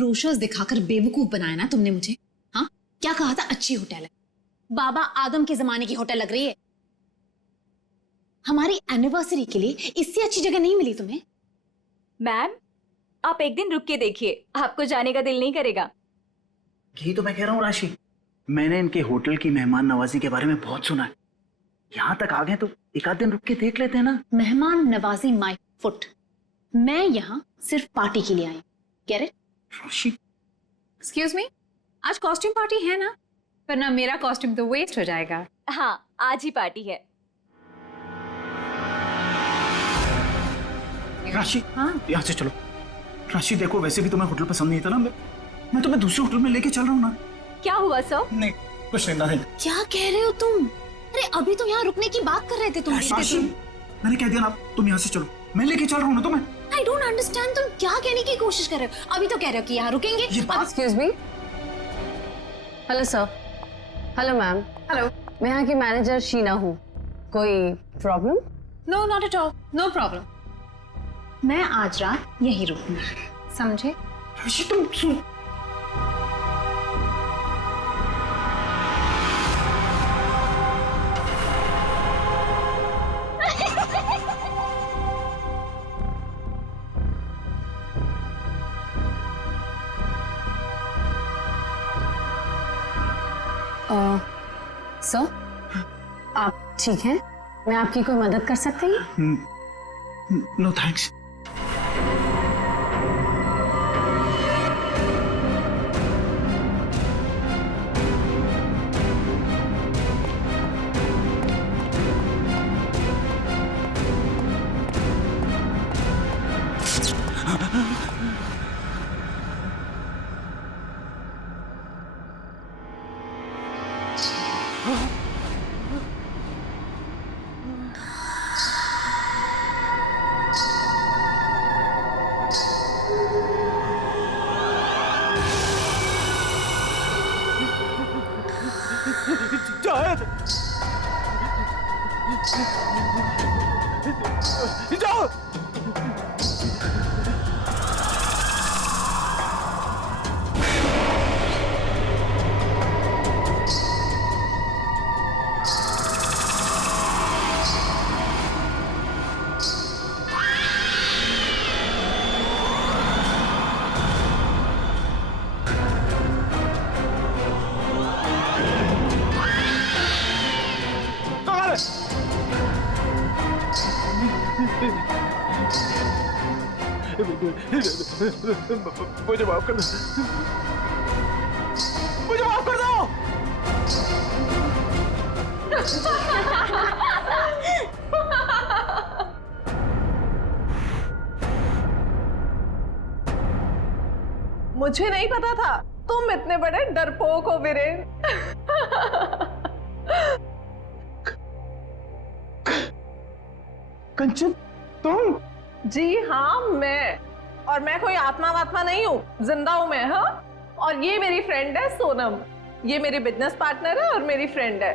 Brochures दिखाकर बेवकूफ बनाया ना तुमने मुझे। हाँ, क्या कहा था? अच्छी होटल है, बाबा आदम के जमाने की होटल लग रही है। हमारी एनिवर्सरी के लिए इससे अच्छी जगह नहीं मिली तुम्हें? मैम, आप एक दिन रुक के देखिए, आपको जाने का दिल नहीं करेगा। यही तो मैं कह रहा हूँ राशि, मैंने इनके होटल की मेहमान नवाजी के बारे में बहुत सुना है। यहाँ तक आ गए तो एक आध दिन रुक के देख लेते हैं ना। मेहमान नवाजी माय फुट। मैं यहाँ सिर्फ पार्टी के लिए आई। Get it? Rashi, excuse me, आज कॉस्ट्यूम पार्टी है ना? वरना मेरा कॉस्ट्यूम तो वेस्ट हो जाएगा। हाँ, आज ही पार्टी है। राशि, हाँ, यहाँ से चलो। राशि देखो, वैसे भी तुम्हें होटल पसंद नहीं था ना, मैं तुम्हें दूसरे होटल में लेके चल रहा हूँ ना। क्या हुआ सर? नहीं, कुछ नहीं। क्या कह रहे हो तुम? अरे अभी तो यहाँ रुकने की बात कर रहे थे तुम। राशि, मैंने कह दिया ना, तुम यहाँ से चलो, मैं लेके चल रहा हूँ ना तुम्हें। आई डोंट अंडरस्टैंड, तुम क्या कहने की कोशिश कर रहे हो? अभी तो कह रहे हो कि यहाँ रुकेंगे। Excuse me. Hello sir. Hello ma'am. Hello. मैं यहाँ की मैनेजर शीना हूँ। कोई problem? No, not at all, no problem. मैं आज रात यहीं रुकूंगी, समझे? राशि तुम सुन। सर, आप ठीक हैं? मैं आपकी कोई मदद कर सकती हूँ? No thanks. जाओ। मुझे माफ कर दो, मुझे माफ कर दो। मुझे नहीं पता था तुम इतने बड़े डरपोक हो वीरेन। कंचन, तुम? जी हाँ, और मैं कोई आत्मा वात्मा नहीं हूँ, जिंदा हूँ मैं। हाँ, और ये मेरी फ्रेंड है सोनम। ये मेरी बिजनेस पार्टनर है और मेरी फ्रेंड है।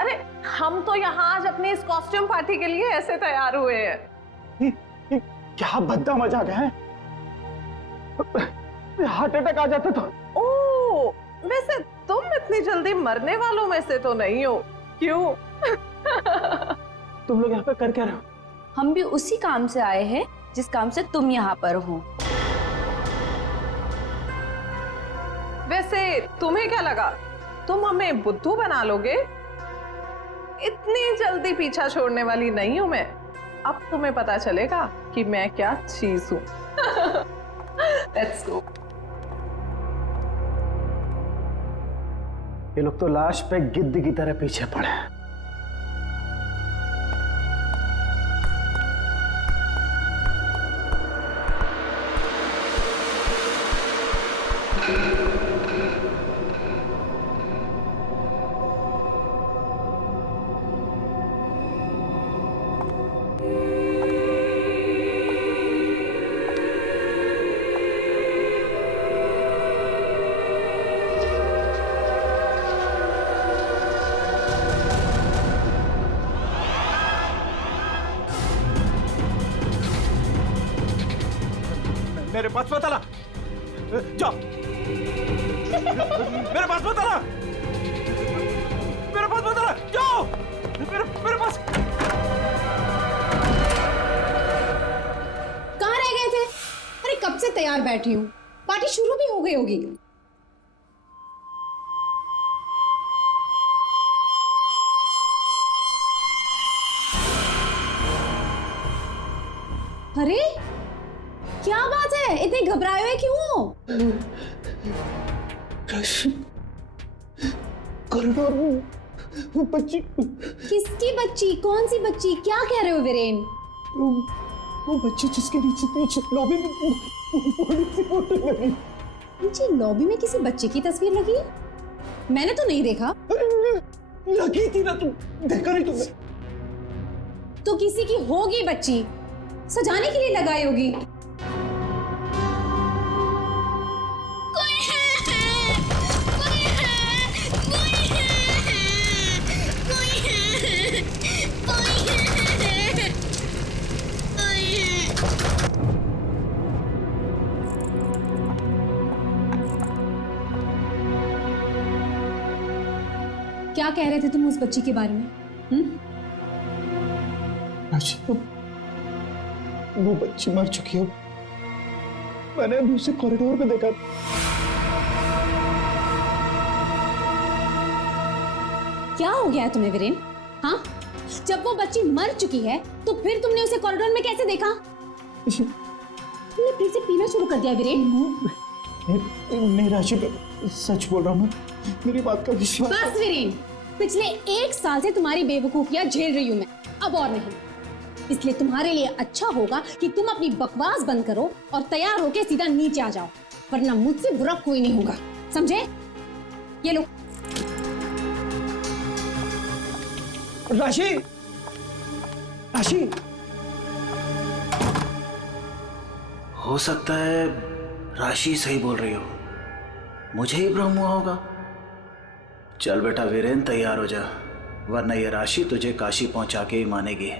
अरे हम तो यहाँ आज अपनी इस कॉस्ट्यूम पार्टी के लिए ऐसे तैयार हुए हैं। क्या भद्दा मजाक है? हार्ट अटैक आ जाता तो। ओह, वैसे तुम इतनी जल्दी मरने वालों में से तो नहीं हो, क्यों? तुम लोग यहाँ पे कर क्या रहे हो? हम भी उसी काम से आए हैं जिस काम से तुम यहाँ पर हो। वैसे तुम्हें क्या लगा तुम हमें बुद्धू बना लोगे? इतनी जल्दी पीछा छोड़ने वाली नहीं हूं मैं। अब तुम्हें पता चलेगा कि मैं क्या चीज हूं। Let's go. ये लोग तो लाश पे गिद्ध की तरह पीछे पड़े हैं। मेरे पास पता ला, जाओ। मेरे पास मत आना, मेरे पास मत आना, जाओ। मेरे पास। कहाँ रह गए थे? अरे कब से तैयार बैठी हूँ, पार्टी शुरू भी हो गई होगी। अरे क्या बात है, इतने घबराए हुए क्यों हो? कॉरिडोर में वो बच्ची, किसकी बच्ची? कौन सी बच्ची? क्या कह रहे हो वीरेन? वो बच्ची जिसके नीचे लॉबी में बड़ी सी फोटो लगी। नीचे लॉबी में किसी बच्चे की तस्वीर लगी है? मैंने तो नहीं देखा। लगी थी ना, तुम देखा नहीं तुमने? तो किसी की होगी बच्ची, सजाने के लिए लगाई होगी। क्या कह रहे थे तुम उस बच्ची के बारे में? वो बच्ची मर चुकी है। मैंने अभी उसे कॉरिडोर में देखा। क्या हो गया है तुम्हें वीरेन? हाँ, जब वो बच्ची मर चुकी है तो फिर तुमने उसे कॉरिडोर में कैसे देखा? तुमने फिर से पीना शुरू कर दिया वीरेन? नहीं राशि, सच बोल रहा हूँ, मेरी बात का विश्वास। बस वीरेन, पिछले 1 साल से तुम्हारी बेवकूफियां झेल रही हूं मैं, अब और नहीं। इसलिए तुम्हारे लिए अच्छा होगा कि तुम अपनी बकवास बंद करो और तैयार होके सीधा नीचे आ जाओ, वरना मुझसे बुरा कोई नहीं होगा, समझे? ये लो। राशि, राशि, हो सकता है राशि सही बोल रही हो, मुझे ही भ्रम हुआ होगा। चल बेटा वीरेन, तैयार हो जा, वरना ये राशि तुझे काशी पहुंचा के ही मानेगी।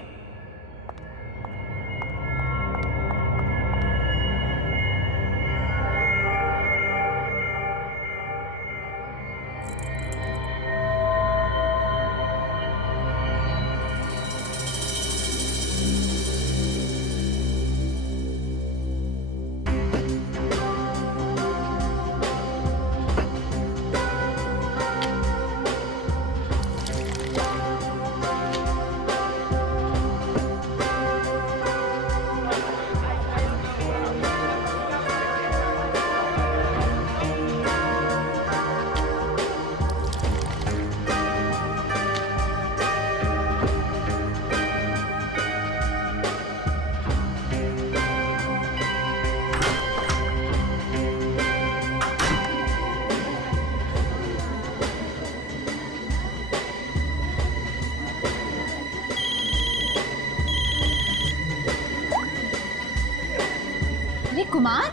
अरे कुमार,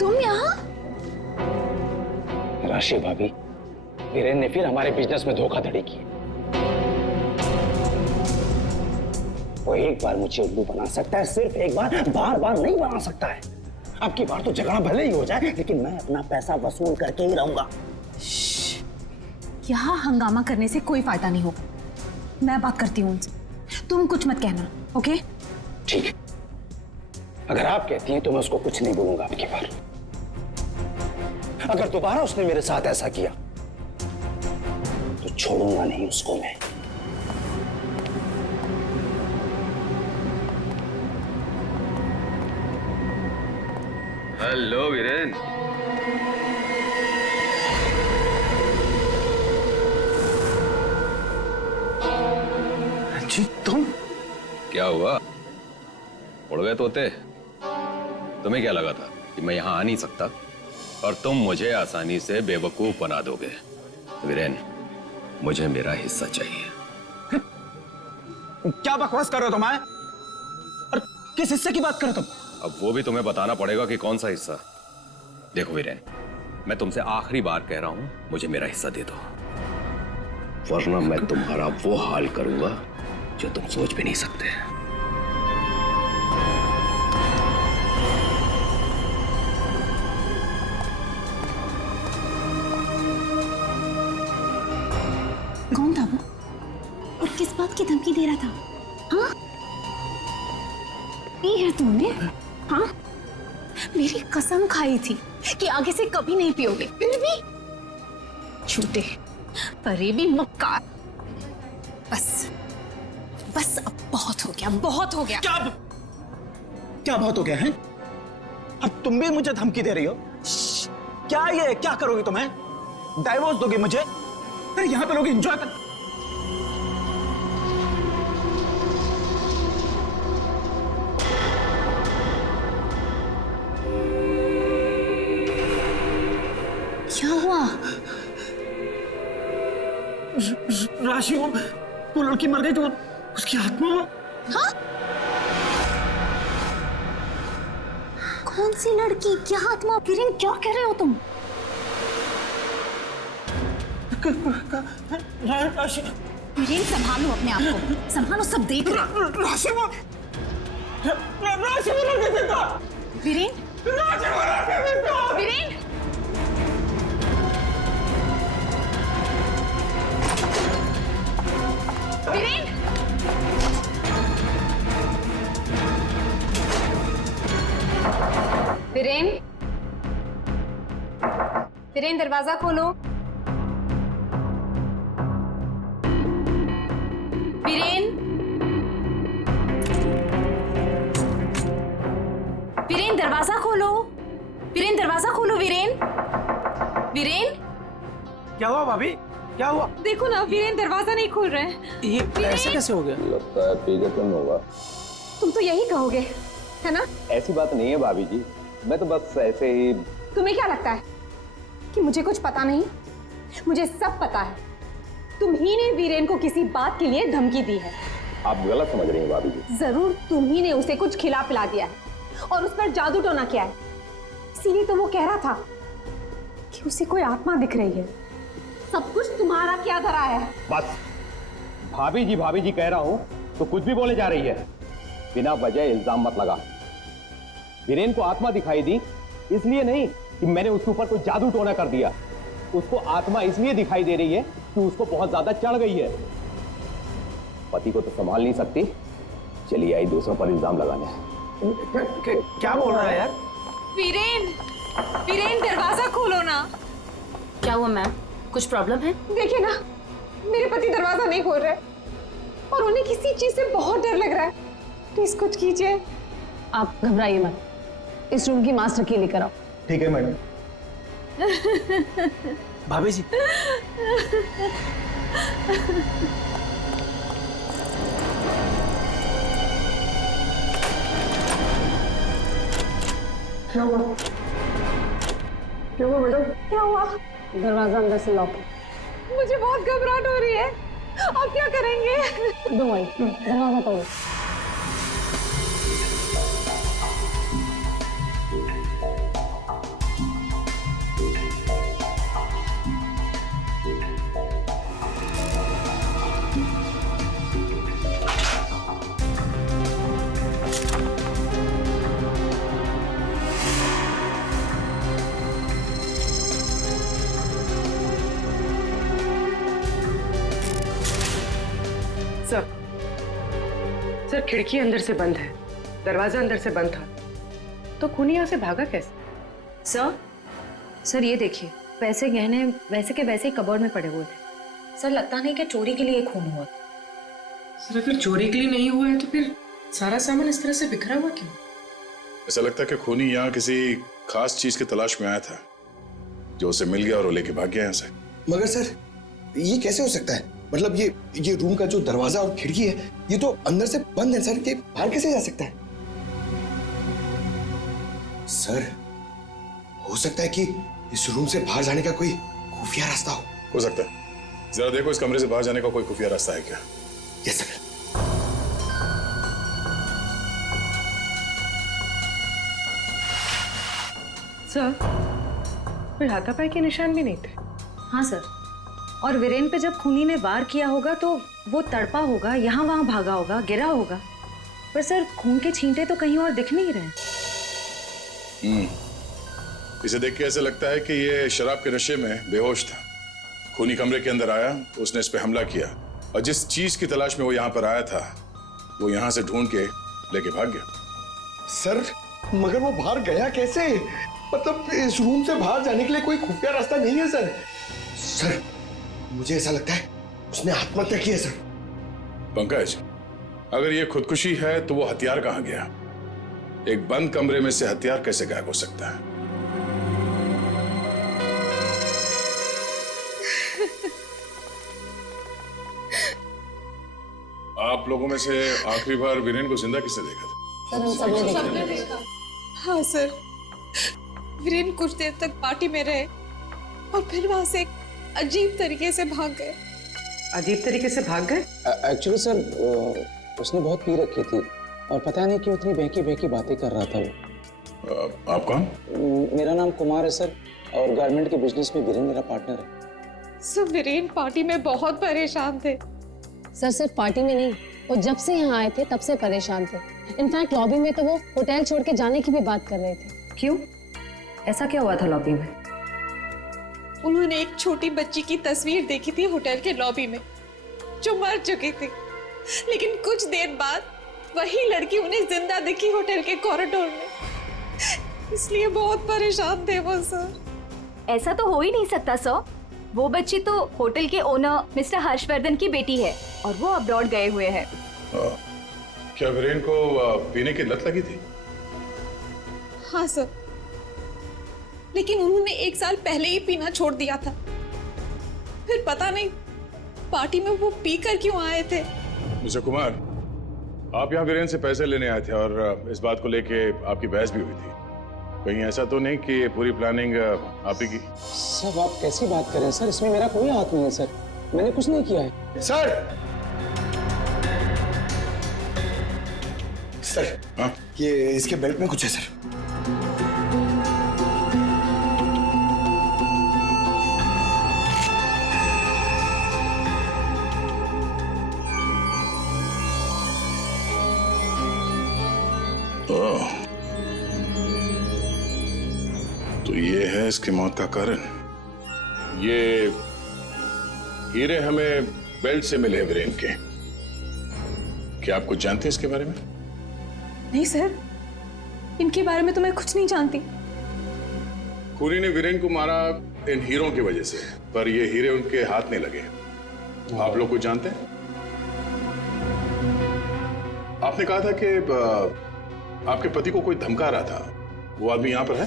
तुम यहाँ? राशि भाभी, वीरेन ने फिर हमारे बिजनेस में धोखाधड़ी की। वो एक बार मुझे उल्लू बना सकता है, सिर्फ एक बार, बार बार नहीं बना सकता है। अब की बार तो झगड़ा भले ही हो जाए, लेकिन मैं अपना पैसा वसूल करके ही रहूंगा। यहाँ हंगामा करने से कोई फायदा नहीं होगा, मैं बात करती हूँ उनसे, तुम कुछ मत कहना, ओके? ठीक है, अगर आप कहती हैं तो मैं उसको कुछ नहीं बोलूंगा आपकी बार। अगर दोबारा उसने मेरे साथ ऐसा किया तो छोड़ूंगा नहीं उसको मैं। हेलो वीरेन। जी तुम? क्या हुआ, उड़ गए तोते? तुम्हें क्या लगा था कि मैं यहां आ नहीं सकता और तुम मुझे आसानी से बेवकूफ बना दोगे? वीरेन, मुझे मेरा हिस्सा चाहिए। क्या बकवास कर रहे हो तुम? और किस हिस्से की बात कर रहे हो तुम? अब वो भी तुम्हें बताना पड़ेगा कि कौन सा हिस्सा। देखो वीरेन, मैं तुमसे आखिरी बार कह रहा हूं, मुझे मेरा हिस्सा दे दो, वरना मैं तुम्हारा वो हाल करूंगा जो तुम सोच भी नहीं सकते। की धमकी दे रहा था? हाँ, ये है तुमने? हाँ, मेरी कसम खाई थी कि आगे से कभी नहीं पियोगे, फिर भी झूठे, फरेबी मक्कार। बस बस अब बहुत हो गया, बहुत हो गया। क्या बहुत हो गया है? अब तुम भी मुझे धमकी दे रही हो? क्या ये क्या करोगी तुम्हें? डाइवोर्स दोगे मुझे? अरे यहाँ पे लोग एंजॉय कर। क्या हुआ? राशि, वो लड़की मर गई तो उसकी आत्मा। हाँ? कौन सी लड़की? क्या आत्मा? वीरेन, क्या कह रहे हो तुम? राशि, वीरेन, संभालो अपने आप को, संभालो, सब देख रहे हैं। राशि वो लड़की जिंदा। वीरेन, राशि वो लड़की जिंदा। वीरेन, वीरेन, वीरेन, वीरेन, दरवाजा खोलो। वीरेन, वीरेन, दरवाजा खोलो। वीरेन, दरवाजा खोलो। वीरेन, वीरेन, क्या हुआ भाभी? क्या हुआ? देखो ना, वीरेन दरवाजा नहीं खोल रहे हैं। ये ऐसे कैसे हो गया? लगता है पीगतन होगा। तुम तो यही कहोगे, है ना? ऐसी बात नहीं है भाभी जी, मैं तो बस ऐसे ही। तुम्हें क्या लगता है कि मुझे कुछ पता नहीं? मुझे सब पता है। तुम ही ने वीरेन को किसी बात के लिए धमकी दी है। आप गलत समझ रही हैं भाभी जी। जरूर तुम ही ने उसे कुछ खिला पिला दिया है और उस पर जादू टोना किया है। इसीलिए तो वो कह रहा था कि उसे कोई आत्मा दिख रही है। सब कुछ तुम्हारा क्या धरा है? बस भाभी जी कह रहा हूं तो कुछ भी बोले जा रही है। बिना वजह इल्जाम मत लगा। वीरेन को आत्मा दिखाई दी इसलिए नहीं कि मैंने उसके ऊपर कोई जादू टोना कर दिया। उसको आत्मा इसलिए दिखाई दे रही है कि उसको बहुत ज्यादा चढ़ गई है। पति को तो संभाल नहीं सकती, चलिए आई दूसरों पर इल्जाम लगाने। क्या बोल रहा है यार? वीरेन, वीरेन, दरवाजा खोलो ना। क्या हुआ मैम? कुछ प्रॉब्लम है? देखिए ना, मेरे पति दरवाजा नहीं खोल रहे और उन्हें किसी चीज से बहुत डर लग रहा है। प्लीज कुछ कीजिए। आप घबराइए मत, इस रूम की मास्टर की लेकर आओ। ठीक है मैडम। भाभी जी, क्या हुआ? क्या हुआ मैडम? क्या हुआ? दरवाजा अंदर से लॉक। मुझे बहुत घबराहट हो रही है। आप क्या करेंगे? डोंट वरी, दरवाजा तोड़ो। सर, खिड़की अंदर से बंद है, दरवाजा अंदर से बंद था, तो खूनी यहाँ से भागा कैसे? सर ये देखिए, पैसे गहने वैसे के वैसे ही कबर्ड में पड़े हुए थे। सर लगता नहीं कि चोरी के लिए खून हुआ। सर अगर चोरी के लिए नहीं हुआ है तो फिर सारा सामान इस तरह से बिखरा हुआ क्यों? ऐसा लगता है कि खूनी यहाँ किसी खास चीज की तलाश में आया था, जो उसे मिल गया और वो लेके भाग गया यहाँ से। मगर सर, ये कैसे हो सकता है? मतलब ये रूम का जो दरवाजा और खिड़की है, ये तो अंदर से बंद है सर, ये बाहर कैसे जा सकता है? सर, हो सकता है कि इस रूम से बाहर जाने का कोई खुफिया रास्ता हो सकता है। जरा देखो इस कमरे से बाहर जाने का कोई खुफिया रास्ता है क्या? Yes sir. सर, कोई हाथापाई के निशान भी नहीं थे। हाँ सर, और वीरेन पे जब खूनी ने वार किया होगा तो वो तड़पा होगा, यहाँ वहां भागा होगा, गिरा होगा, पर सर खून के छींटे तो कहीं और दिख नहीं रहे। इसे देख के ऐसा लगता है कि ये शराब के नशे में बेहोश था। खूनी कमरे के अंदर आया, उसने इस पे हमला किया और जिस चीज की तलाश में वो यहाँ पर आया था वो यहाँ से ढूंढ के लेके भाग गया। सर मगर वो बाहर गया कैसे? मतलब इस रूम से बाहर जाने के लिए कोई खुफिया रास्ता नहीं है सर। सर मुझे ऐसा लगता है उसने आत्महत्या की है सर। पंकज, अगर ये खुदकुशी है तो वो हथियार कहाँ गया? एक बंद कमरे में से हथियार कैसे गायब हो सकता है? आप लोगों में से आखिरी बार वीरेन को जिंदा किसने देखा था? सर हम सबने देखा। हाँ सर, वीरेन कुछ देर तक पार्टी में रहे और फिर वहां से एक अजीब तरीके से भाग गए। अजीब तरीके से भाग गए? एक्चुअली सर उसने बहुत पी रखी थी और पता नहीं क्यों इतनी बहकी बहकी बातें कर रहा था वो। आप कौन? मेरा नाम कुमार है सर और गारमेंट के बिजनेस में वीरेन मेरा पार्टनर है। सर वीरेन पार्टी में बहुत परेशान थे। सर सिर्फ पार्टी में नहीं, वो जब से यहाँ आए थे तब से परेशान थे। इनफैक्ट लॉबी में तो वो होटल छोड़ के जाने की भी बात कर रहे थे। क्यों? ऐसा क्या हुआ था लॉबी में? उन्होंने एक छोटी बच्ची की तस्वीर देखी थी होटल के लॉबी में जो मर चुकी थी, लेकिन कुछ देर बाद वही लड़की उन्हें जिंदा दिखी होटल के कॉरिडोर में। इसलिए बहुत परेशान थे वो सर। ऐसा तो हो ही नहीं सकता सर। वो बच्ची तो होटल के ओनर मिस्टर हर्षवर्धन की बेटी है और वो अब्रॉड गए हुए हैं। क्या वीरेन को पीने की लत लगी थी? हाँ सर, लेकिन उन्होंने 1 साल पहले ही पीना छोड़ दिया था। फिर पता नहीं पार्टी में वो पीकर क्यों आए थे। मिस्टर कुमार, आप यहाँ वीरेन से पैसे लेने आए थे और इस बात को लेके आपकी बहस भी हुई थी। कहीं ऐसा तो नहीं कि ये पूरी प्लानिंग आप ही की? सब आप कैसी बात कर रहे हैं सर? इसमें मेरा कोई हाथ नहीं है सर, मैंने कुछ नहीं किया है। सर सर हाँ? ये इसके बेल्ट में कुछ है सर। तो ये है इसकी मौत का कारण। ये हीरे हमें बेल्ट से मिले वीरेन के। क्या आप कुछ जानते हैं इसके बारे में? नहीं सर, इनके बारे में तो मैं कुछ नहीं जानती। खूनी ने वीरेन को मारा इन हीरों की वजह से, पर ये हीरे उनके हाथ नहीं लगे। आप लोग कुछ जानते हैं? आपने कहा था कि आपके पति को कोई धमका रहा था, वो आदमी यहां पर है?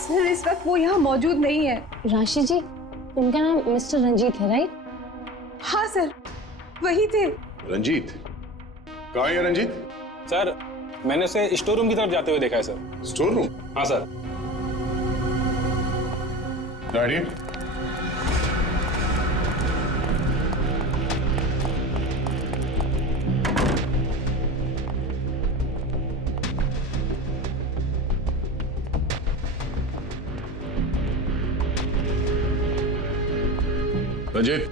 सर इस वक्त वो यहाँ मौजूद नहीं है। राशि जी, उनका नाम मिस्टर रंजीत है, राइट? हाँ सर, वही थे। रंजीत? कहाँ है रंजीत? सर मैंने उसे स्टोर रूम की तरफ जाते हुए देखा है सर। Store room? हाँ सर। गाड़ी? रंजीत,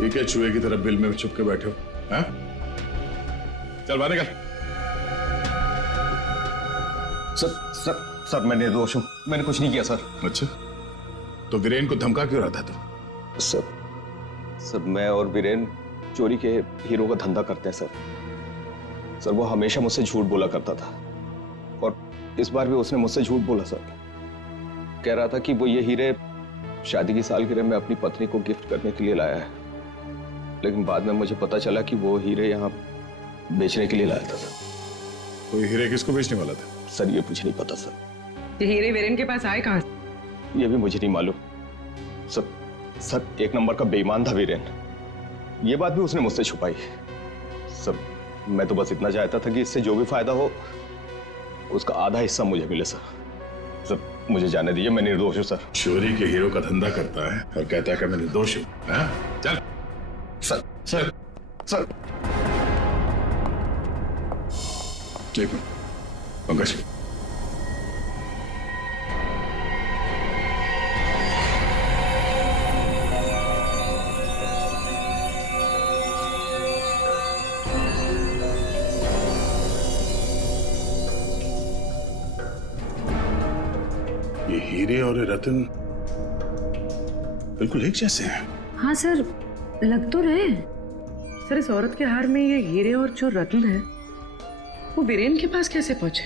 ये क्या चूहे की तरफ बिल में छुप के बैठे हो? हाँ? चल बाहर निकल। सर मैं निर्दोष हूं, मैंने कुछ नहीं किया सर। अच्छा, तो वीरेन को धमका क्यों रहा था तुम? सर मैं और वीरेन चोरी के हीरो का धंधा करते हैं सर। वो हमेशा मुझसे झूठ बोला करता था और इस बार भी उसने मुझसे झूठ बोला सर। कह रहा था कि वो ये हीरे शादी की सालगिरह में अपनी पत्नी को गिफ्ट करने के लिए लाया है, लेकिन बाद में मुझे पता चला कि वो हीरे यहाँ बेचने के लिए लाया था। तो ये हीरे किसको बेचने वाला था? सर ये मुझे नहीं पता सर। ये हीरे वीरेन के पास आए कहाँ से? ये भी मुझे नहीं मालूम सर। एक नंबर का बेईमान था वीरेन, ये बात भी उसने मुझसे छुपाई। सर मैं तो बस इतना चाहता था कि इससे जो भी फायदा हो उसका आधा हिस्सा मुझे मिले सर। मुझे जाने दीजिए, मैं निर्दोष हूँ सर। चोरी के हीरो का धंधा करता है और कहता है कि मैं निर्दोष हूँ। चल सर सर सर एक मिनट पंकज, ये हीरे और ये रतन बिल्कुल एक जैसे हैं। हाँ सर, लग तो रहे। सर इस औरत के हार में ये हीरे और जो रत्न है वो वीरेन के पास कैसे पहुंचे?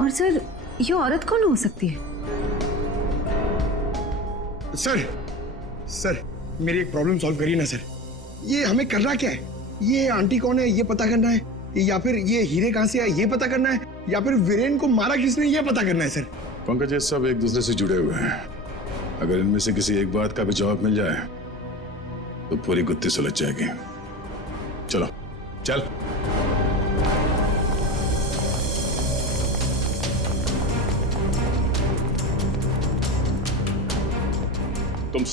और सर ये औरत कौन हो सकती है? सर सर मेरी एक प्रॉब्लम सॉल्व करिए ना सर। ये हमें करना क्या है? ये आंटी कौन है ये पता करना है, या फिर ये हीरे कहां से आए ये पता करना है, या फिर वीरेन को मारा किसने ये पता करना है सर। पंकज, ये सब एक दूसरे से जुड़े हुए हैं। अगर इनमें से किसी एक बात का भी जवाब मिल जाए तो पूरी गुत्थी सुलझ जाएगी। चलो चल। तुम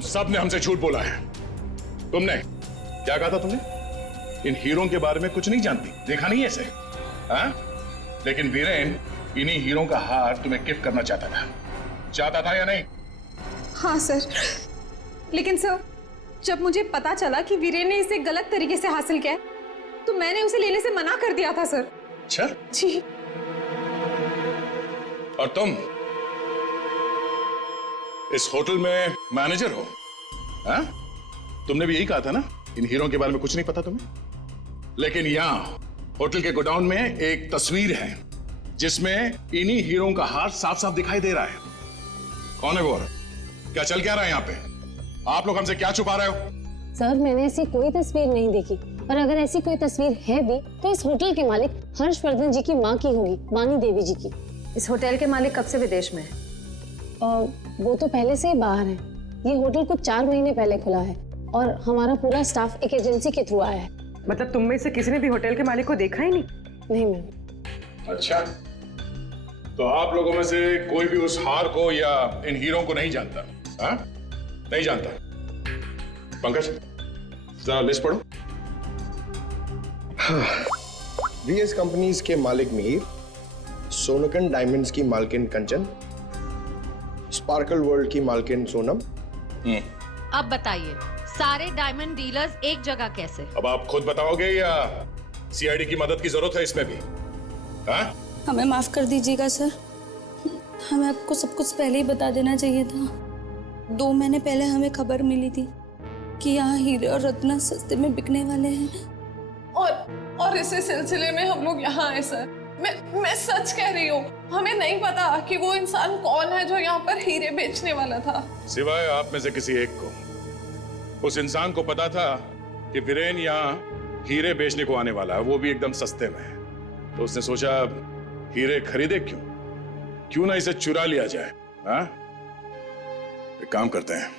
सब ने हमसे झूठ बोला है। तुमने क्या कहा था? तुमने इन हीरों के बारे में कुछ नहीं जानती, देखा नहीं ऐसे? हाँ? लेकिन वीरेन इन्हीं हीरों का हार तुम्हें गिफ्ट करना चाहता था या नहीं? हाँ सर, लेकिन सर जब मुझे पता चला कि वीरेन ने इसे गलत तरीके से हासिल किया तो मैंने उसे लेने से मना कर दिया था सर। अच्छा जी। और तुम इस होटल में मैनेजर हो? हाँ? तुमने भी यही कहा था ना, इन हीरों के बारे में कुछ नहीं पता तुम्हें। लेकिन यहां होटल के गोडाउन में एक तस्वीर है जिसमें इन्हीं हीरों का हार साफ साफ दिखाई दे रहा है। कौन है वो? क्या चल क्या रहा है यहाँ पे? आप लोग हमसे क्या छुपा रहे हो? सर मैंने ऐसी कोई तस्वीर नहीं देखी, और अगर ऐसी कोई तस्वीर है भी तो इस होटल के मालिक हर्षवर्धन जी की माँ की होगी, वाणी देवी जी की। इस होटल के मालिक कब से विदेश में है? वो तो पहले से ही बाहर है। ये होटल कुछ 4 महीने पहले खुला है और हमारा पूरा स्टाफ एक एजेंसी के थ्रू आया है। मतलब तुम में से किसी ने भी होटल के मालिक को देखा ही नहीं? नहीं मैम। अच्छा, तो आप लोगों में से कोई भी उस हार को या इन हीरों को नहीं जानता? हाँ? नहीं जानता? पंकज जरा लिस्ट पढ़ो। वीएस कंपनीज के मालिक मीर, सोनकन डायमंड्स की मालकिन कंचन, स्पार्कल वर्ल्ड की मालकिन सोनम। अब बताइए, सारे डायमंड डीलर्स एक जगह कैसे? अब आप खुद बताओगे या सीआईडी की मदद की जरूरत है इसमें भी? हाँ? हमें माफ कर दीजिएगा सर, हमें आपको सब कुछ पहले ही बता देना चाहिए था। 2 महीने पहले हमें खबर मिली थी कि यहाँ हीरे और रत्न सस्ते में बिकने वाले हैं, और इसी सिलसिले में हम लोग यहाँ आए सर। मैं सच कह रही हूँ, हमें नहीं पता कि वो इंसान कौन है जो यहाँ पर हीरे बेचने वाला था। सिवाय आप में से किसी एक को उस इंसान को पता था कि वीरेन यहाँ हीरे बेचने को आने वाला है, वो भी एकदम सस्ते में। तो उसने सोचा हीरे खरीदे क्यों ना इसे चुरा लिया जाए। हाँ? एक काम करते हैं,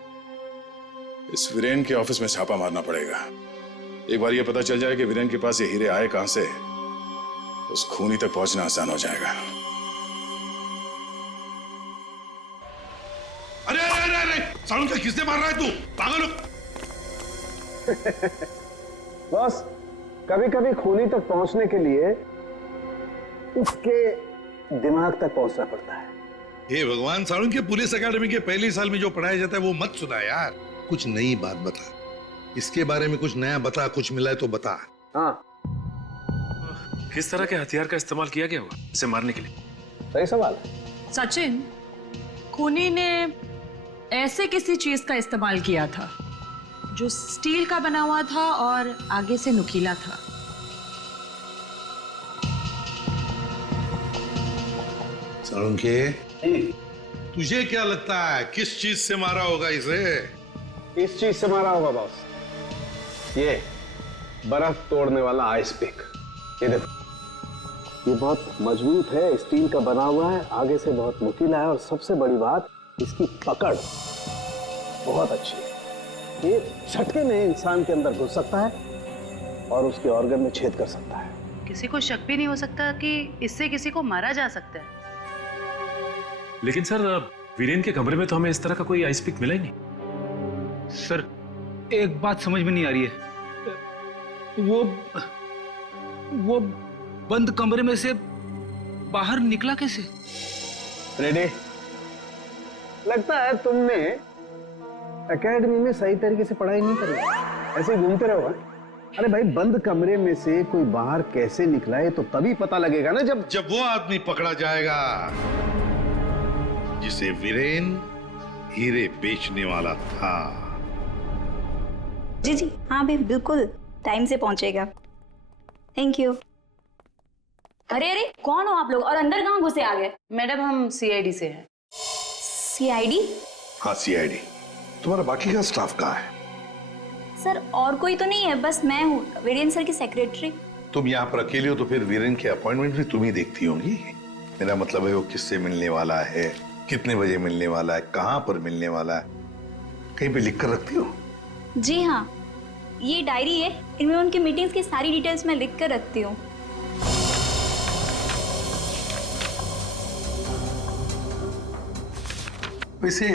इस वीरेन के ऑफिस में छापा मारना पड़ेगा। एक बार ये पता चल जाए कि वीरेन के पास ये हीरे आए कहां से, उस खूनी तक पहुंचना आसान हो जाएगा। अरे अरे अरे अरे, सालून का किसने मार रहा है तू? पागल हो? बस कभी कभी खूनी तक पहुंचने के लिए उसके दिमाग तक पहुंचना पड़ता है। हे भगवान, सालून के पुलिस अकेडमी के पहले साल में जो पढ़ाया जाता है वो मत सुना यार। कुछ नई बात बता, इसके बारे में कुछ नया बता, कुछ मिला है तो बता। हाँ, किस तरह के हथियार का इस्तेमाल किया गया होगा इसे मारने के लिए? सही सवाल। सचिन, खूनी ने ऐसे किसी चीज का इस्तेमाल किया था जो स्टील का बना हुआ था और आगे से नुकीला था। सालून के, तुझे क्या लगता है किस चीज से मारा होगा इसे? इस चीज से मारा होगा बॉस, ये बर्फ तोड़ने वाला आइस पिक। ये देखो, ये बहुत मजबूत है, स्टील का बना हुआ है, आगे से बहुत नुकीला है, और सबसे बड़ी बात इसकी पकड़ बहुत अच्छी है। ये झटके में इंसान के अंदर घुस सकता है और उसके ऑर्गन में छेद कर सकता है। किसी को शक भी नहीं हो सकता कि इससे किसी को मारा जा सकता है। लेकिन सर वीरेन के कमरे में तो हमें इस तरह का कोई आइस पिक मिला ही नहीं। सर एक बात समझ में नहीं आ रही है, वो बंद कमरे में से बाहर निकला कैसे? रेडी? लगता है तुमने एकेडमी में सही तरीके से पढ़ाई नहीं करी, ऐसे ही घूमते रहो। अरे भाई, बंद कमरे में से कोई बाहर कैसे निकला है तो तभी पता लगेगा ना जब वो आदमी पकड़ा जाएगा जिसे वीरेन हीरे बेचने वाला था। जी जी हाँ भाई, बिल्कुल टाइम से पहुंचेगा। Thank you. अरे अरे कौन हो आप लोग और अंदर कहाँ घुसे आ गए? मैडम हम सीआईडी से हैं। सीआईडी? हाँ सीआईडी। तुम्हारा बाकी का स्टाफ कहाँ है? सर और कोई तो नहीं है, बस मैं हूँ, वीरेन सर की सेक्रेटरी। तुम यहाँ पर अकेले हो तो फिर वीरेन के अपॉइंटमेंट भी तुम ही देखती होंगी। मेरा मतलब है वो किससे मिलने वाला है, कितने बजे मिलने वाला है, कहाँ पर मिलने वाला है, कहीं पे लिख कर रखती हो? जी हाँ, ये डायरी है, इनमें उनकी मीटिंग्स की सारी डिटेल्स मैं लिख कर रखती हूँ। वैसे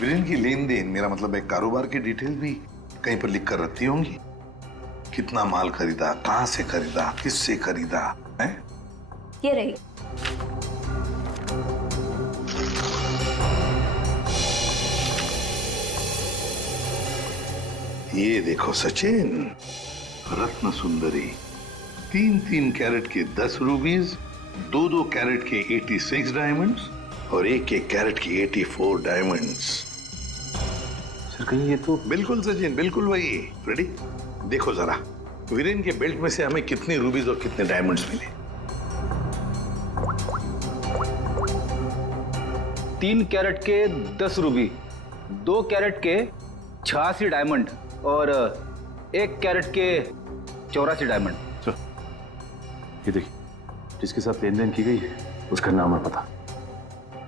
वीरेन की लेन देन, मेरा मतलब है कारोबार की डिटेल भी कहीं पर लिख कर रखती होंगी। कितना माल खरीदा, कहाँ से खरीदा, किससे खरीदा है? ये रही। ये देखो सचिन, रत्न सुंदरी 3-3 कैरेट के 10 रूबीज, 2-2 कैरेट के 86 डायमंड्स और 1-1 कैरेट की 84 डायमंड्स। सर कहीं ये तो बिल्कुल सचिन, बिल्कुल वही। रेडी? देखो जरा, वीरेन के बेल्ट में से हमें कितने रूबीज और कितने डायमंड्स मिले? 3 कैरेट के 10 रूबी, 2 कैरेट के 86 डायमंड और 1 कैरेट के 84 डायमंड। ये देखिए, जिसके साथ लेन देन की गई है उसका नाम और पता।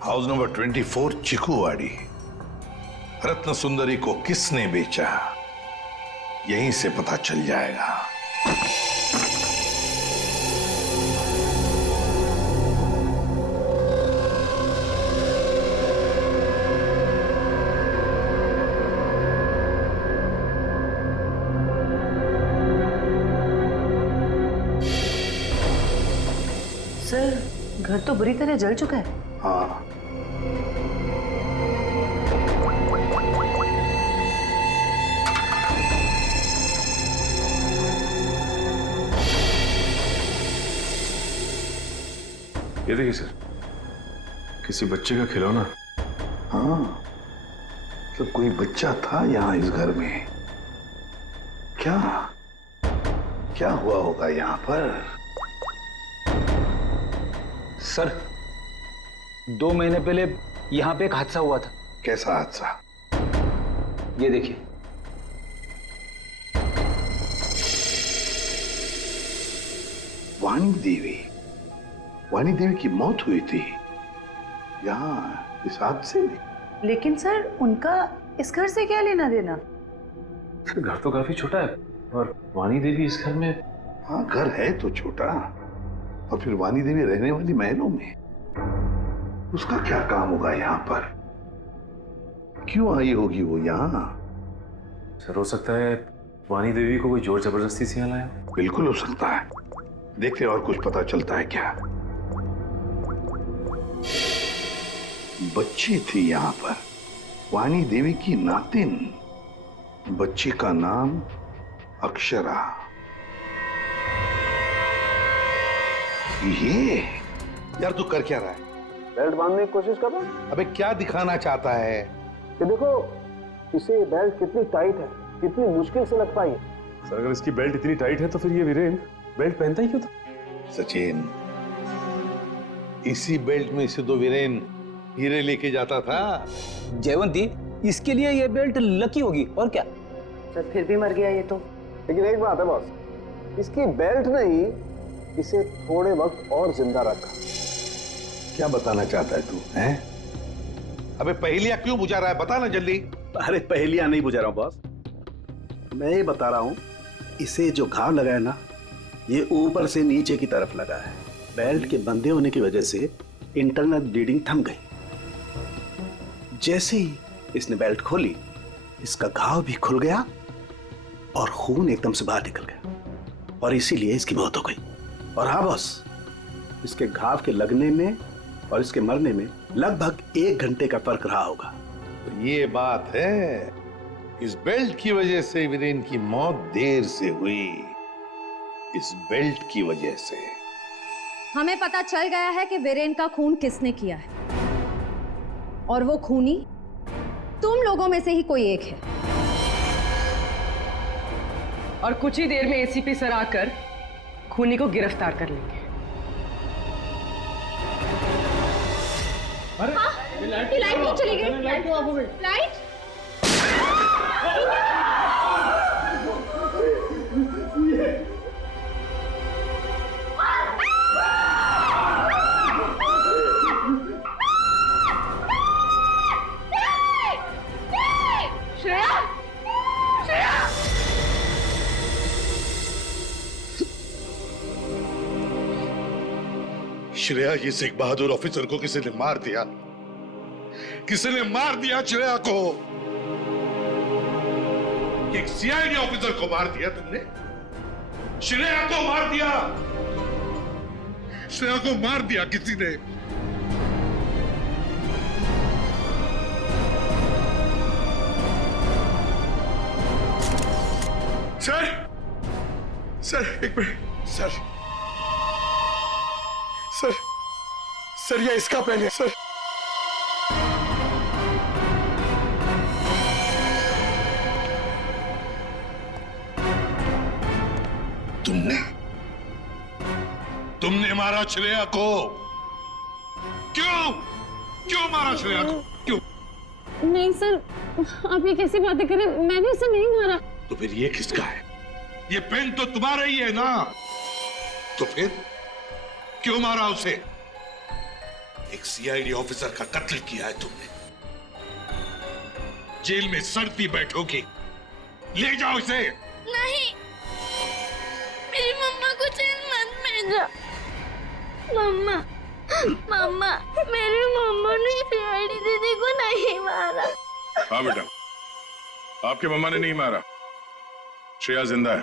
House number 24 चिकूवाड़ी। रत्न सुंदरी को किसने बेचा, यहीं से पता चल जाएगा। सर घर तो बुरी तरह जल चुका है। हाँ, ये देखिए सर, किसी बच्चे का खिलौना। हाँ, तो कोई बच्चा था यहाँ इस घर में। क्या क्या हुआ होगा यहाँ पर? सर 2 महीने पहले यहाँ पे एक हादसा हुआ था। कैसा हादसा? ये देखिए। वाणी देवी की मौत हुई थी यहाँ इस हादसे में। लेकिन सर उनका इस घर से क्या लेना देना? सर घर तो काफी छोटा है और वाणी देवी इस घर में। हाँ घर है तो छोटा, और फिर वाणी देवी रहने वाली महलों में। उसका क्या काम होगा यहाँ पर? क्यों आई होगी वो यहाँ? सर हो सकता है वाणी देवी को कोई जोर जबरदस्ती से यहाँ लाया। बिल्कुल हो सकता है। देखते और कुछ पता चलता है क्या? बच्ची थी यहाँ पर, वाणी देवी की नातिन। बच्ची का नाम अक्षरा। ये यार तू कर क्या रहा है? बेल्ट बांधने की कोशिश कर रहा हूं। अबे क्या दिखाना चाहता है? ये देखो, इसे बेल्ट कितनी टाइट है, कितनी मुश्किल से लग पाई है। सर अगर इसकी बेल्ट इतनी टाइट है तो फिर ये वीरेन बेल्ट पहनता ही क्यों था? सचिन, इसी बेल्ट में से तो वीरेन हीरे लेके जाता था। जयवंती, इसके लिए ये बेल्ट लकी होगी और क्या। सर फिर भी मर गया ये तो। लेकिन एक बात है बॉस, इसकी बेल्ट ने ही इसे थोड़े वक्त और जिंदा रखा। क्या बताना चाहता है तू? हैं? अबे पहेलियां क्यों बुझा रहा है? बता ना जल्दी। अरे पहेलियां नहीं बुझा रहा हूं बॉस, मैं ये बता रहा हूं, इसे जो घाव लगा है ना, ये ऊपर से नीचे की तरफ लगा है। बेल्ट के बंधे होने की वजह से इंटरनल ब्लीडिंग थम गई। जैसे ही इसने बेल्ट खोली, इसका घाव भी खुल गया और खून एकदम से बाहर निकल गया और इसीलिए इसकी मौत हो गई। और हाँ बॉस, इसके घाव के लगने में और इसके मरने में लगभग 1 घंटे का फर्क रहा होगा। तो ये बात है, इस बेल्ट की वजह से वीरेन की मौत देर से हुई, इस बेल्ट की वजह से। हमें पता चल गया है कि वीरेन का खून किसने किया है, और वो खूनी तुम लोगों में से ही कोई एक है। और कुछ ही देर में एसीपी सर आकर खूनी को गिरफ्तार कर लेंगे। ये लाइट क्यों चली गई? लाइट क्यों ऑफ हो गई? लाइट? श्रेया, ये सिख बहादुर ऑफिसर को किसी ने मार दिया, किसी ने मार दिया श्रेया को। एक सीआईडी ऑफिसर को मार दिया तुमने, श्रेया को मार दिया, श्रेया को मार दिया किसी ने। सर एक मिनट सर ये इसका पेन है सर। तुमने मारा श्रेया को? क्यों मारा श्रेया को? क्यों? नहीं सर, आप ये कैसी बातें करें, मैंने उसे नहीं मारा। तो फिर ये किसका है? ये पेन तो तुम्हारा ही है ना, तो फिर क्यों मारा उसे? एक सीआईडी ऑफिसर का कत्ल किया है तुमने, जेल में सड़ती बैठोगी, ले जाओ इसे। नहीं, मेरी मम्मा को जेल मत भेजो। मम्मा, मेरी मम्मा ने सीआईडी दीदी को नहीं मारा। हाँ बेटा, आपके मम्मा ने नहीं मारा, श्रेया जिंदा है।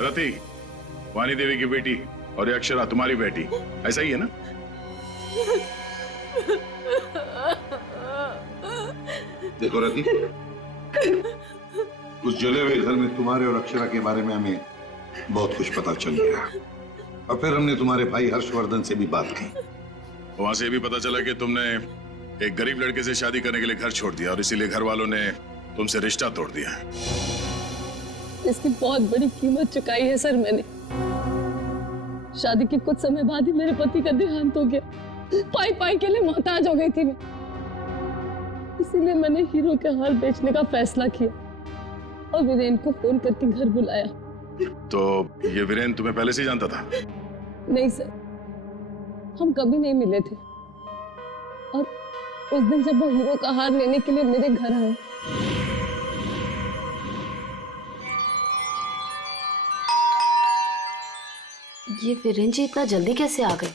रति, वानी देवी की बेटी, और ये अक्षरा तुम्हारी बेटी, ऐसा ही है ना? देखो रति, उस जले हुए घर में तुम्हारे और अक्षरा के बारे में हमें बहुत कुछ पता चल गया, और फिर हमने तुम्हारे भाई हर्षवर्धन से भी बात की। वहां से भी पता चला कि तुमने एक गरीब लड़के से शादी करने के लिए घर छोड़ दिया, और इसीलिए घर वालों ने तुमसे रिश्ता तोड़ दिया। इसकी बहुत बड़ी कीमत चुकाई है सर मैंने। शादी के कुछ समय बाद ही मेरे पति का देहांत हो गया। पाई के लिए मोहताज हो गई थी मैं, इसीलिए मैंने हीरो के हार बेचने का फैसला किया और वीरेन को फोन करके घर बुलाया। तो ये वीरेन तुम्हें पहले से जानता था? नहीं सर, हम कभी नहीं मिले थे, और उस दिन जब वो हीरो का हार लेने के लिए मेरे घर आए, ये वीरेन जी इतना जल्दी कैसे आ गए?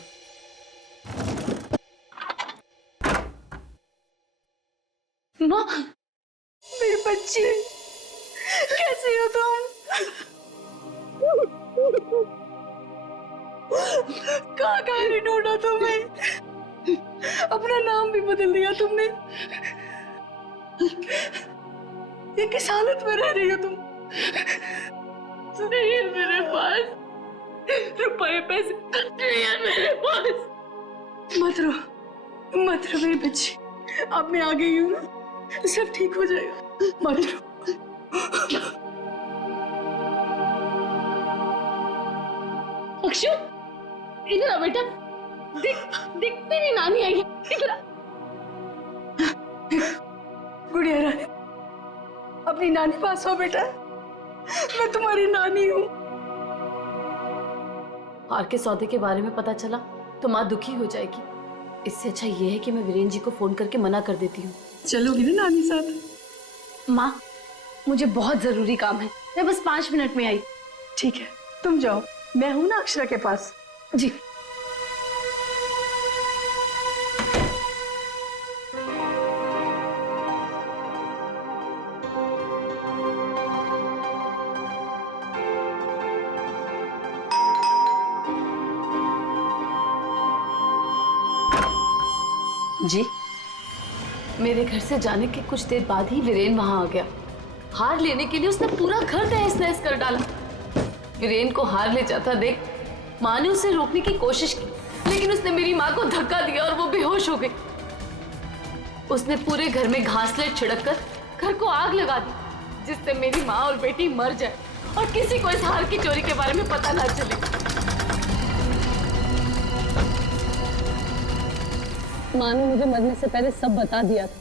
माँ, मेरी बच्ची, कैसी हो तुम? कहाँ नहीं ढूंढा तुम्हें? अपना नाम भी बदल दिया तुमने। ये किस हालत में रह रही हो तुम? नहीं है मेरे पास रुपए पैसे, नहीं है मेरे पास। मत रो मेरी बच्ची, अब मैं आ गई हूँ ना, सब ठीक हो जाएगा, मत रो। अक्षु, इधर आ बेटा, देख तेरी नानी आई है, इधर आ। गुड़िया रानी, अपनी नानी पास हो बेटा, मैं तुम्हारी नानी हूँ। हार के सौदे के बारे में पता चला तो माँ दुखी हो जाएगी। इससे अच्छा ये है कि मैं वीरेन जी को फोन करके मना कर देती हूँ। चलोगी ना नानी साथ? माँ, मुझे बहुत जरूरी काम है, मैं बस 5 मिनट में आई। ठीक है, तुम जाओ, मैं हूं ना अक्षरा के पास। जी। जी, मेरे घर से जाने के कुछ देर बाद ही वीरेन वहां आ गया। हार लेने के लिए उसने पूरा घर तहस नहस कर डाला। वीरेन को हार ले जाता देख माँ ने उसे रोकने की कोशिश की, लेकिन उसने मेरी माँ को धक्का दिया और वो बेहोश हो गई। उसने पूरे घर में घासलेट छिड़क कर घर को आग लगा दी, जिससे मेरी माँ और बेटी मर जाए और किसी को इस हार की चोरी के बारे में पता ना चले। माँ ने मुझे मरने से पहले सब बता दिया था,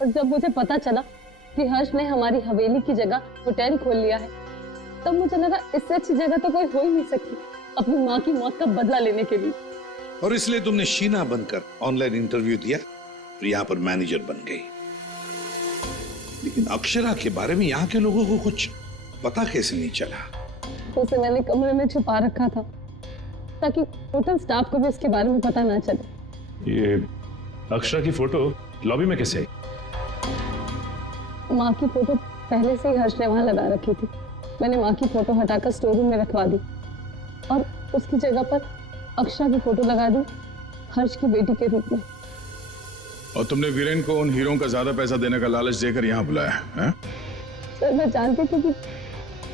और जब मुझे पता चला कि हर्ष ने हमारी हवेली की जगह होटल खोल लिया है, तब मुझे लगा इससे अच्छी जगह तो कोई हो ही नहीं सकती अपनी माँ की मौत का बदला लेने के लिए। और इसलिए तुमने शीना बनकर ऑनलाइन इंटरव्यू दिया और यहाँ पर मैनेजर बन गई। लेकिन अक्षरा के बारे में यहाँ के लोगों को कुछ पता कैसे नहीं चला? उसे मैंने कमरे में छुपा रखा था ताकि होटल स्टाफ को भी उसके बारे में पता ना चले। ये अक्षरा की फोटो लॉबी में कैसे आई? माँ की फोटो पहले से ही हर्ष ने वहां लगा रखी थी। मैंने माँ की फोटो हटाकर स्टोर रूम में रखवा दी और उसकी जगह पर अक्षरा की फोटो लगा दी, हर्ष की बेटी के रूप में। और तुमने वीरेन को उन हीरों का ज्यादा पैसा देने का लालच देकर यहाँ बुलाया है? सर, मैं जानती थी कि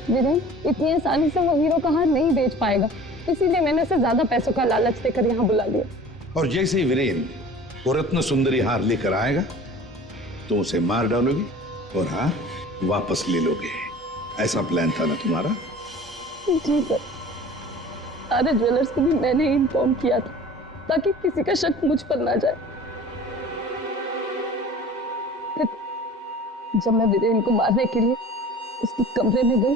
वीरेन इतनी आसानी से वो हीरो का हार नहीं बेच पाएगा, इसीलिए मैंने उसे ज्यादा पैसों का लालच देकर यहाँ बुला लिया। और जैसे ही वीरेन वो रत्न सुंदरी हार लेकर आएगा, तुम उसे मार डालोगी और हार वापस ले लोगे। ऐसा प्लान था ना तुम्हारा? जी सर, सारे ज्वेलर्स को भी मैंने इन्फॉर्म किया था ताकि किसी का शक मुझ पर ना जाए। फिर जब मैं वीरेन को मारने के लिए उसके कमरे में गई,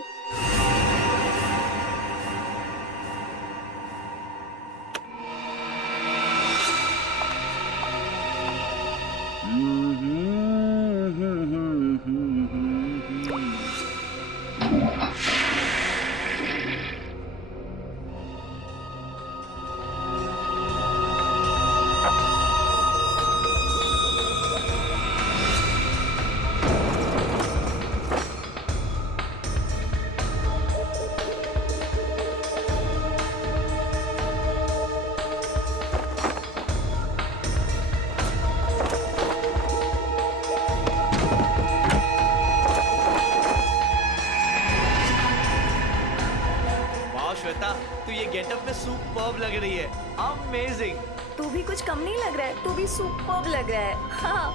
तू ये गेटअप में सुपर्ब लग रही है। अमेजिंग। तू भी कुछ कम नहीं लग रहा है, तू भी सुपर्ब लग रहा है। हाँ।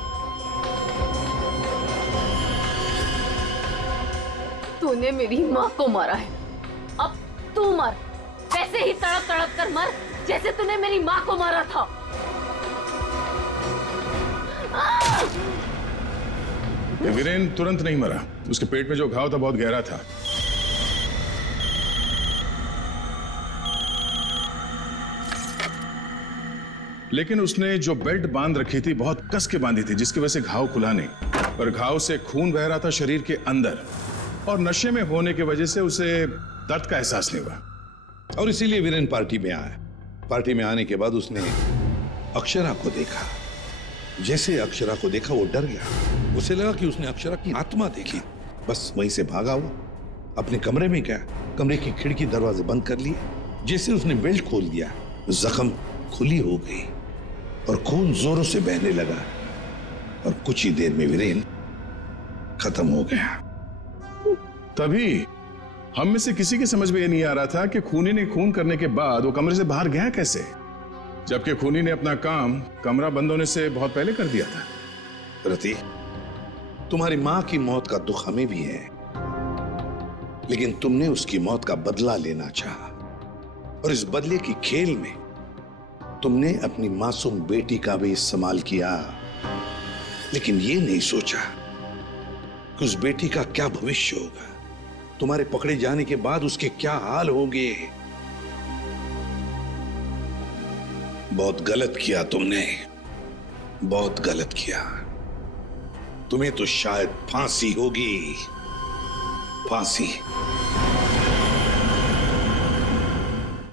तूने मेरी माँ को मारा है, अब तू मर, वैसे ही तड़प तड़प कर मर जैसे तूने मेरी माँ को मारा था। वीरेन तुरंत नहीं मरा, उसके पेट में जो घाव था बहुत गहरा था। लेकिन उसने जो बेल्ट बांध रखी थी बहुत कस के बांधी थी, जिसकी वजह से घाव खुला नहीं, पर घाव से खून बह रहा था शरीर के अंदर, और नशे में होने की वजह से उसे दर्द का एहसास नहीं हुआ। और इसीलिए वीरेन पार्टी में आया। पार्टी में आने के बाद उसने अक्षरा को देखा। जैसे अक्षरा को देखा वो डर गया। उसे लगा कि उसने अक्षरा की आत्मा देखी। बस वहीं से भागा हुआ अपने कमरे में गया, कमरे की खिड़की दरवाजे बंद कर लिए। जैसे उसने बेल्ट खोल दिया, जख्म खुली हो गई और खून जोरों से बहने लगा, और कुछ ही देर में वीरेन खत्म हो गया। तभी हम में से किसी की समझ में ये नहीं आ रहा था कि खूनी ने खून करने के बाद वो कमरे से बाहर गया कैसे, जबकि खूनी ने अपना काम कमरा बंद होने से बहुत पहले कर दिया था। रति, तुम्हारी मां की मौत का दुख हमें भी है, लेकिन तुमने उसकी मौत का बदला लेना चाहा, और इस बदले की खेल में तुमने अपनी मासूम बेटी का भी इस्तेमाल किया, लेकिन ये नहीं सोचा कि उस बेटी का क्या भविष्य होगा, तुम्हारे पकड़े जाने के बाद उसके क्या हाल होंगे। बहुत गलत किया तुमने, बहुत गलत किया। तुम्हें तो शायद फांसी होगी, फांसी।